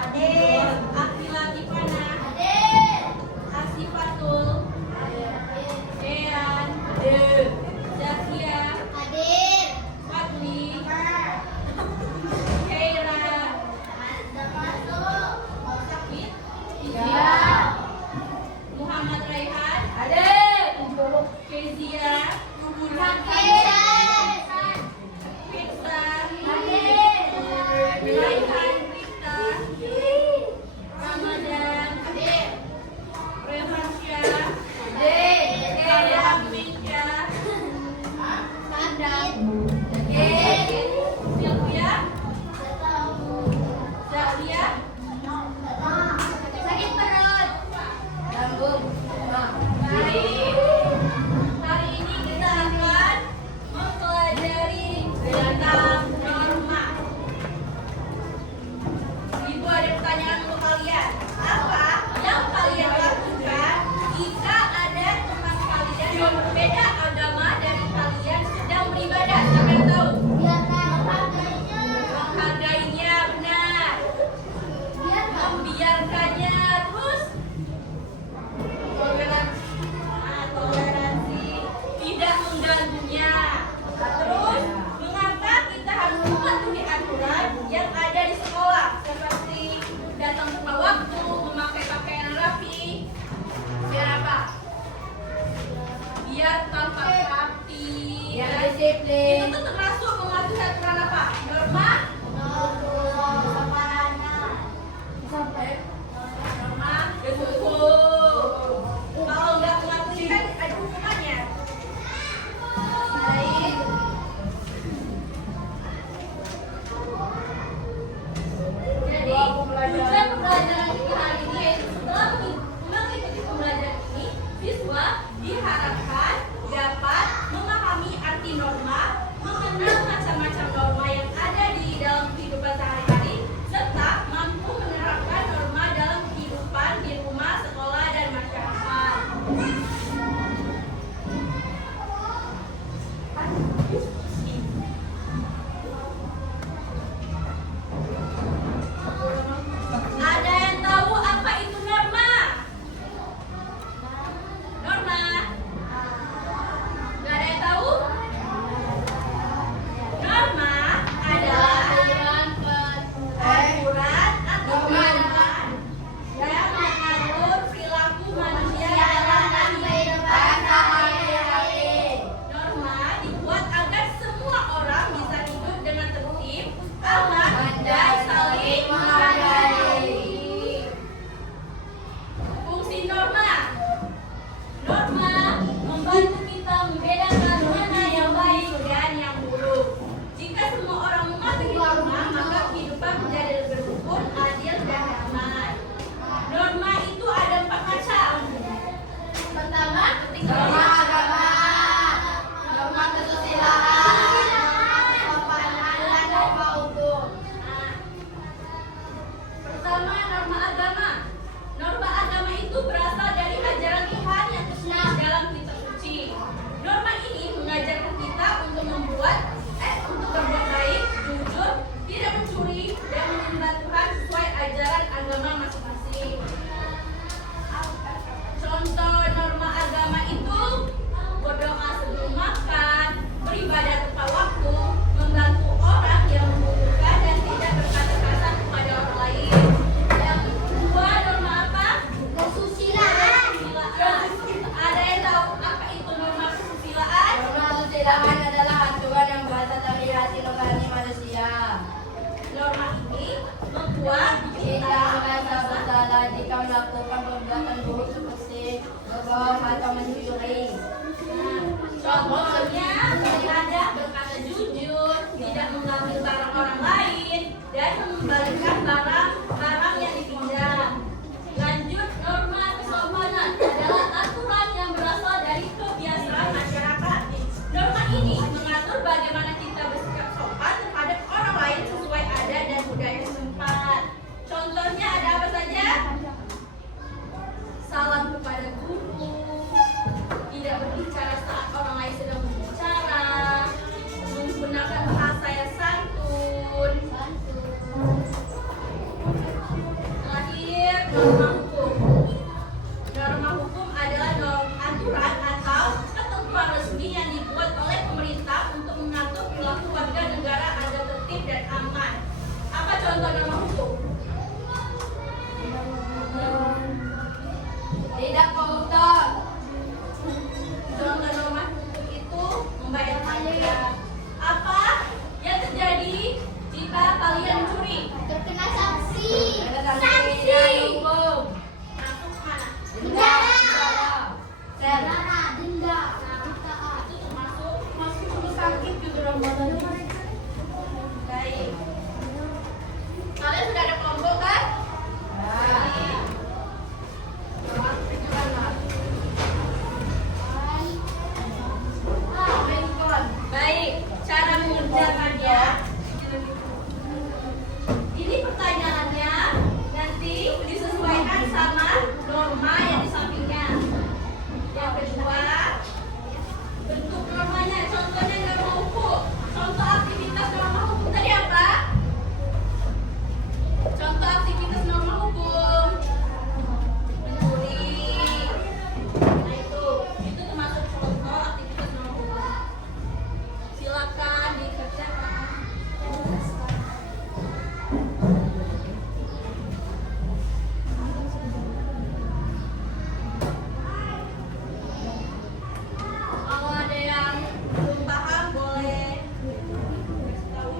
Hadir. Akila Kifana. Hadir. Asifatul. Dean. Hadir. Zakia. Hadir. Fadli. Keira. Sudah masuk. Sakit. Iya. Muhammad Raihan. Hadir. Kezia. Hadir. Firsa. Hadir. Raihan Rita. Ramadan. Hadir. Revansyah. Hadir. Adam Meja. Hadir. Sylvia. Zahlia. Sakit perut. Lambung. Baik. Hari ini kita akan mempelajari tentang norma. Ibu ada pertanyaan untuk kalian. Apa yang kalian lakukan jika ada teman kalian yang berbeda agama dari kalian sedang beribadah? Siapa yang tahu? Biarkan harganya. Menghargainya, benar. Biarkan. Membiarkannya, terus toleransi, tidak mengganggunya. Terus mengapa kita harus mematuhi aturan yang ada di sekolah, seperti datang tepat waktu, memakai pakaian rapi. Biar apa? Biar tampak rapi. Biar disiplin. Itu tuh termasuk mematuhi aturan apa? Norma. Norma dan hukum. Kalau nggak mematuhi kan ada hukumannya. Baik. Jadi tujuan pembelajaran kita hari ini yaitu setelah mengikuti pembelajaran ini, siswa diharapkan dapat memahami arti norma, mengenal macam-macam norma yang ada di dalam kehidupan sehari-hari, serta mampu menerapkan norma dalam kehidupan di rumah, sekolah, dan masyarakat. Ada yang tahu apa itu norma? Norma? Nggak ada yang tahu? Norma adalah aturan atau panduan yang mengatur perilaku manusia dalam kehidupan sehari-hari. Norma dibuat agar semua orang bisa hidup dengan tertib, aman, dan saling menghargai. Fungsi norma. Norma membantu kita membedakan mana yang baik dan yang buruk. Jika semua orang mematuhi norma, maka kehidupan menjadi lebih rukun, adil, dan aman. Norma itu ada 4 macam. Pertama, Norma agama. Norma kesusilaan. Norma anak, norma hukum. Pertama, norma agama. Norma agama itu berasal dari ajaran Tuhan yang tersusun dalam kitab suci. Norma ini mengajarkan kita untuk berbuat baik, jujur, tidak mencuri, dan menyembah Tuhan sesuai ajaran agama masing-masing. Contoh norma agama itu berdoa sebelum makan, beribadah tepat waktu, membantu orang yang membutuhkan, dan tidak berkata kasar kepada orang lain. Yang kedua, norma apa? Kesusilaan. Kesusilaan. Ada yang tahu apa itu norma kesusilaan? Norma kesusilaan adalah aturan yang berasal dari hati nurani manusia. Norma ini membuat Kita merasa bersalah jika melakukan perbuatan buruk seperti berbohong atau mencuri. Contohnya, tidak berkata jujur, tidak mengambil barang orang lain, dan mengembalikan barang yang dipinjam. Lanjut, norma kesopanan adalah aturan yang berasal dari kebiasaan masyarakat. Norma ini mengatur bagaimana kita bersikap sopan terhadap orang lain sesuai adat dan budaya setempat. Contohnya ada apa saja? Salam kepada guru, tidak berbicara saat orang lain sedang berbicara, norma hukum. Norma hukum adalah aturan atau ketentuan resmi yang dibuat oleh pemerintah untuk mengatur perilaku warga negara agar tertib dan aman. Apa contoh norma hukum? Tidak koruptor. Contoh norma hukum itu membayar pajak. Apa yang terjadi jika kalian mencuri? Terkena sanksi. Sanksi. Hukum. Masuk mana? Penjara. Sel. Denda. Itu termasuk rumah sakit juga Ramadan. Baik. Kalian sudah ada kelompok kan? Baik, cara mengerjakannya. Ini pertanyaannya nanti disesuaikan sama norma yang di sampingnya. Yang kedua, bentuk normanya. Contohnya norma hukum. Contoh aktivitas norma hukum tadi apa? Contoh aktivitas norma hukum. Mencuri. Nah itu termasuk contoh aktivitas norma hukum. Silakan dikerjakan. Kalau ada yang belum paham boleh kasih tahu.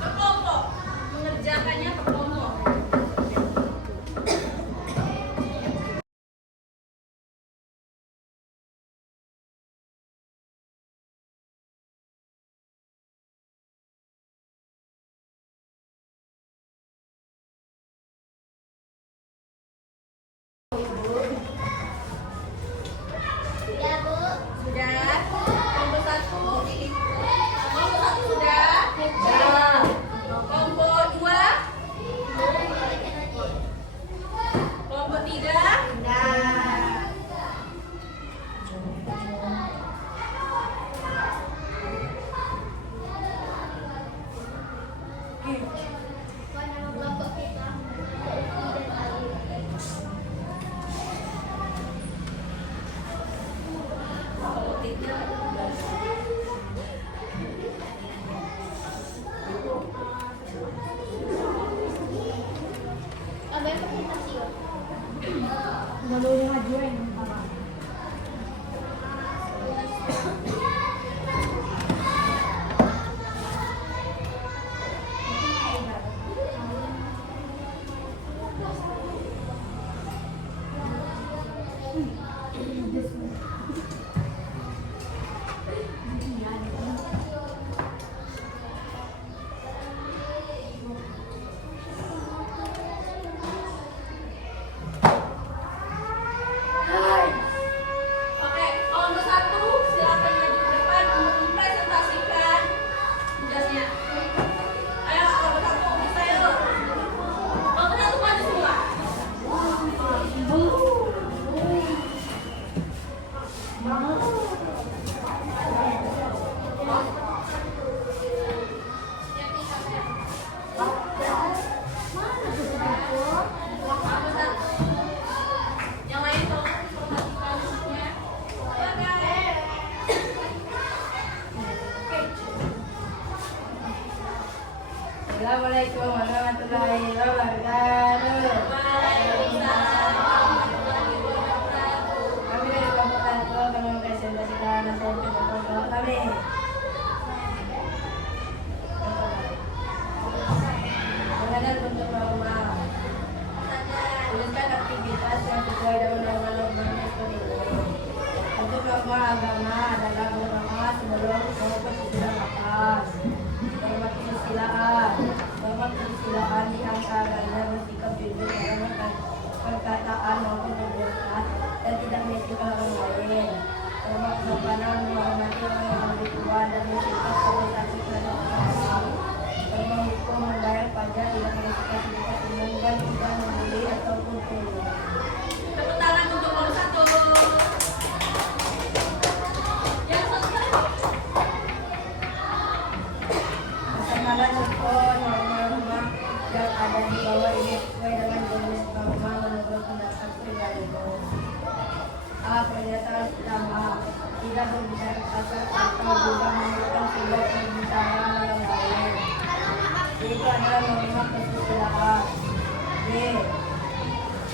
Berkelompok, mengerjakannya berkelompok. Ya, Bu. Sudah? Kelompok satu. Kelompok satu sudah? Sudah. Kelompok dua? Kelompok tiga? Nama kelompok kita. Kelompok tiga. Ambil presentasi. Oke, kelompok satu silakan maju ke depan untuk mempresentasikan tugasnya. Ayo kelompok satu bisa yuk. Kelompok satu maju semua. Kelompok satu. Yang lain tolong informasikan duduknya. Silakan. Assalamualaikum warahmatullahi wabarakatuh. Waalaikumsalam warahmatullahi wabarakatuh. Kami dari kelompok satu kami mempresentasikan hasil kelompok kami. Mengenal bentuk norma. Tuliskan aktivitas yang sesuai dengan norma-norma seperti ini. Untuk norma agama adalah norma sebelum kelompok sudah makan. Norma kesusilaan. Norma kesusilaan diantaranya bersikap jujur dalam perkataan maupun perbuatan dan tidak menyakitkan orang lain. Norma kesopanan menghormati orang yang lebih tua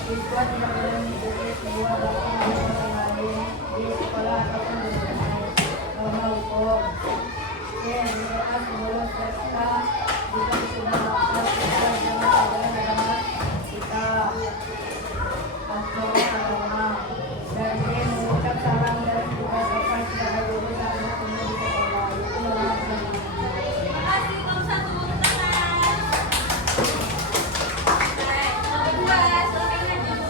Siswa tidak boleh mengikuti sebuah peraturan orang lain di sekolah ataupun di rumah. Norma hukum. Berdoa sebelum pesta jika sudah makan kita jangan ada agama kita atau agama dan dia mengucap salam dan juga sopan kepada guru dan anak-anak di sekolah. Itu norma agama. Terima kasih kelompok satu, tepuk tangan. Baik, kelompok dua, silakan lanjut.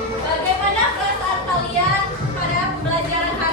Bagaimana perasaan kalian pada pembelajaran hari